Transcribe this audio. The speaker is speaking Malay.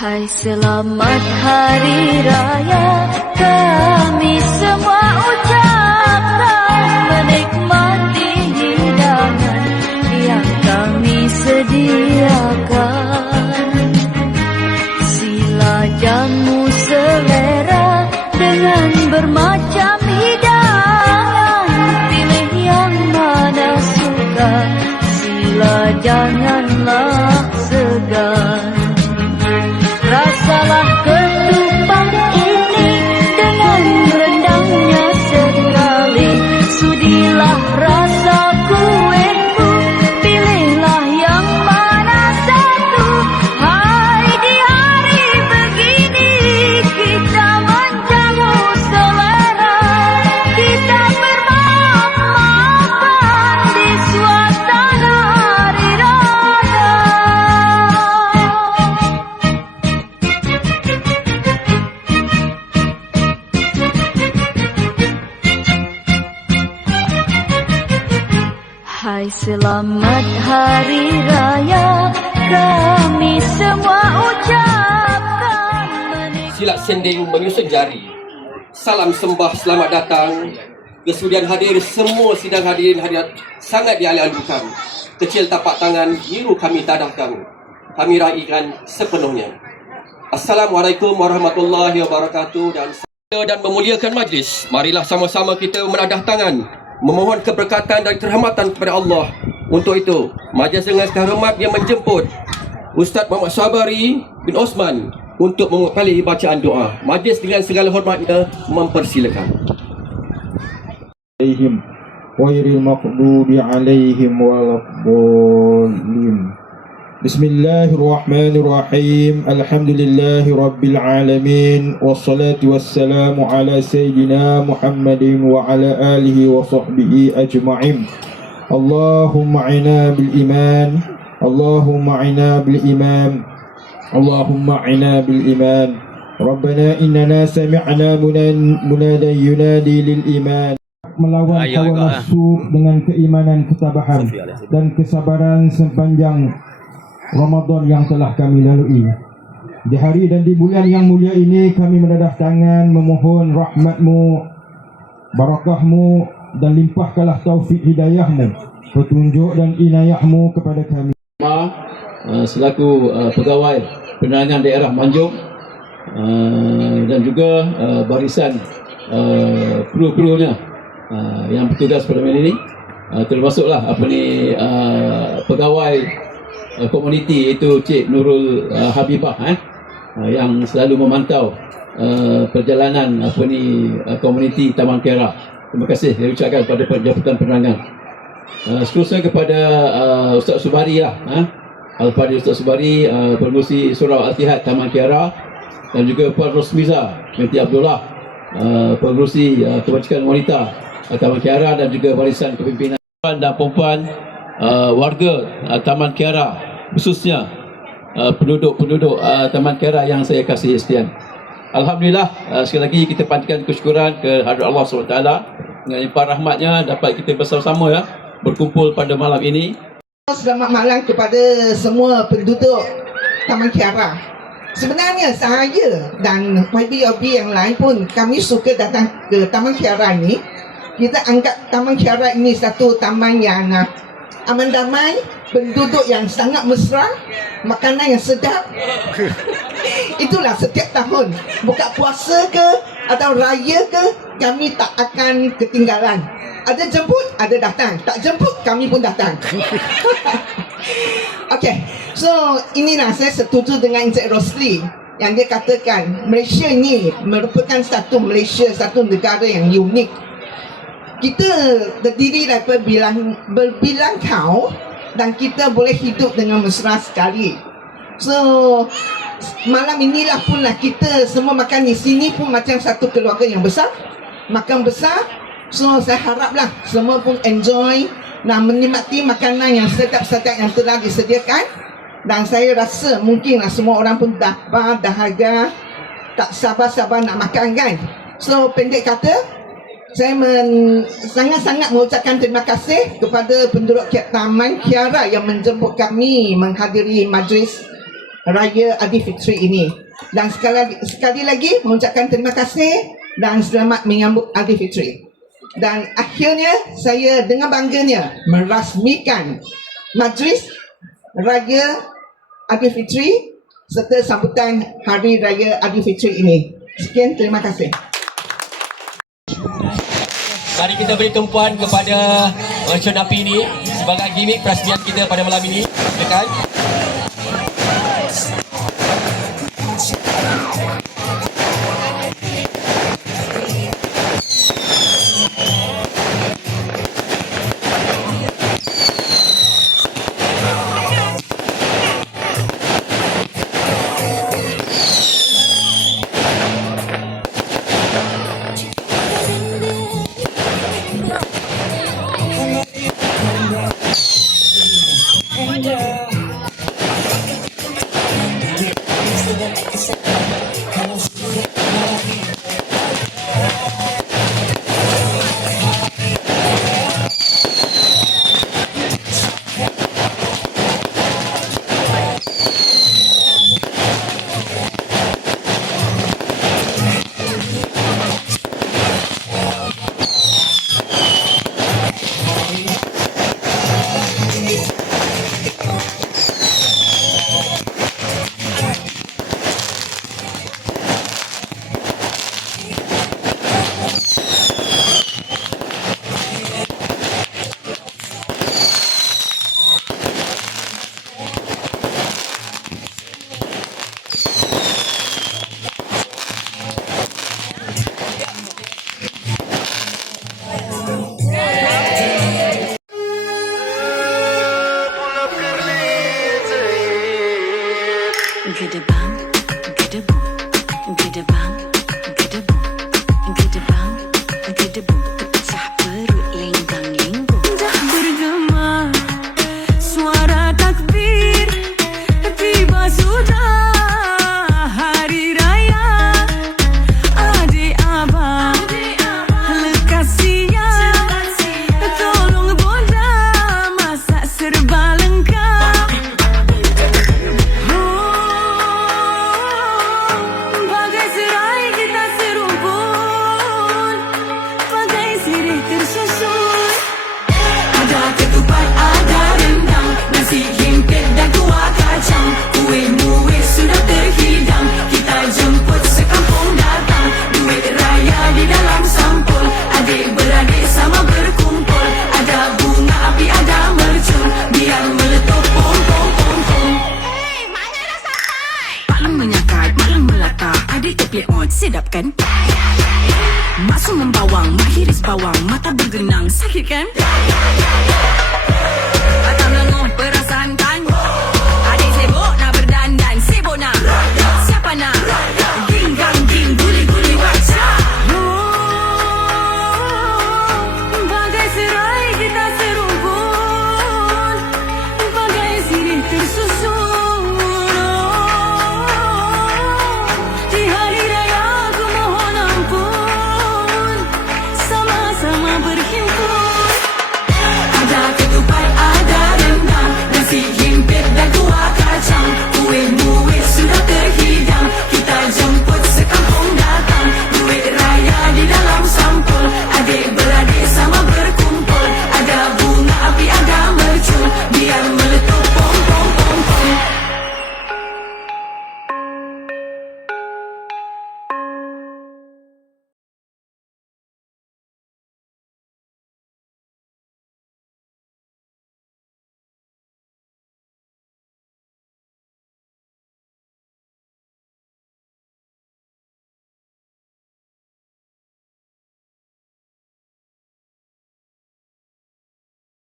Hai selamat hari raya selamat hari raya kami semua ucapkan silat sending menyusun jari. Salam sembah selamat datang. Kesudian hadir semua sidang hadirin hadirat sangat dialih-alihkan. Kecil tapak tangan biru kami tadahkan. Kami raikan sepenuhnya. Assalamualaikum warahmatullahi wabarakatuh dan dan memuliakan majlis. Marilah sama-sama kita menadah tangan memohon keberkatan dan kerahmatan kepada Allah. Untuk itu majlis dengan kehormat yang menjemput Ustaz Muhammad Sabari bin Osman untuk mengukali bacaan doa. Majlis dengan segala hormatnya mempersilakan. Alaihim wa iril maqdubi alaihim walakbulim. بسم الله الرحمن الرحيم الحمد لله رب العالمين والصلاة والسلام على سيدنا محمد وعلى آله وصحبه أجمعين اللهم عنا بالإيمان اللهم عنا بالإيمان اللهم عنا بالإيمان ربنا إننا سمعنا منا- منادى ينادي للإيمان melawan Ayo, hawa ikut, ah. nafsu dengan keimanan ketabahan dan kesabaran sepanjang Ramadan yang telah kami lalui. Di hari dan di bulan yang mulia ini kami menadah tangan memohon rahmatmu, barakahmu dan limpahkanlah taufik hidayahmu, petunjuk dan inayahmu kepada kami. uh, selaku uh, pegawai penerangan daerah Manjung uh, dan juga barisan kru-krunya yang bertugas pada malam ini termasuklah apa ni pegawai uh, komuniti itu Cik Nurul uh, Habibah eh, uh, yang selalu memantau uh, perjalanan apa ni uh, komuniti Taman Kera. Terima kasih saya ucapkan kepada Jabatan Penerangan. Uh, seterusnya kepada uh, Ustaz Subari lah. Ha? Al-Fadhil Ustaz Subari, uh, Pengurusi Surau Al-Tihad Taman Kiara dan juga Puan Rosmiza binti Abdullah, uh, Pengurusi uh, Kebajikan Wanita uh, Taman Kiara dan juga Barisan Kepimpinan dan perempuan uh, warga uh, Taman Kiara khususnya uh, penduduk-penduduk uh, Taman Kiara yang saya kasih sekian. Alhamdulillah uh, sekali lagi kita panjatkan kesyukuran ke hadirat Allah SWT dengan limpah rahmatnya dapat kita bersama-sama ya berkumpul pada malam ini Selamat malam kepada semua penduduk Taman Kiara. Sebenarnya saya dan YBOB yang lain pun kami suka datang ke Taman Kiara ini. Kita anggap Taman Kiara ini satu taman yang uh, aman damai, penduduk yang sangat mesra, makanan yang sedap. Itulah setiap tahun buka puasa ke atau raya ke kami tak akan ketinggalan. Ada jemput, ada datang. Tak jemput, kami pun datang. Okey. So, inilah saya setuju dengan Encik Rosli yang dia katakan Malaysia ini merupakan satu Malaysia, satu negara yang unik. Kita terdiri daripada bilang, berbilang kau dan kita boleh hidup dengan mesra sekali. So, malam inilah punlah kita semua makan di sini pun macam satu keluarga yang besar. Makan besar. So, saya haraplah semua pun enjoy dan menikmati makanan yang sedap-sedap yang telah disediakan. Dan saya rasa mungkinlah semua orang pun dapat, dahaga, tak sabar-sabar nak makan kan. So, pendek kata, saya men, sangat-sangat mengucapkan terima kasih kepada penduduk Ki- Taman Kiara yang menjemput kami menghadiri majlis Raya Aidilfitri ini. Dan sekali, sekali lagi mengucapkan terima kasih dan selamat menyambut Aidilfitri. Dan akhirnya saya dengan bangganya merasmikan Majlis Raya Aidilfitri serta sambutan Hari Raya Aidilfitri ini. Sekian, terima kasih. Mari kita beri tumpuan kepada mercun api ini sebagai gimmick perasmian kita pada malam ini. Silakan. bang, get a boom, get a bang. Nasi himpit dan kuah kacang Kuih muih sudah terhidang. Kita jemput sekampung datang. Duit raya di dalam sampul. Adik beradik sama berkumpul. Ada bunga api, ada mercun. Biar meletup pom pom pom pom. Maklum menyakat, maklum melata. Adik tepi on, sedap kan? Masuk membawang, mahiris bawang. Mata bergenang, sakit kan?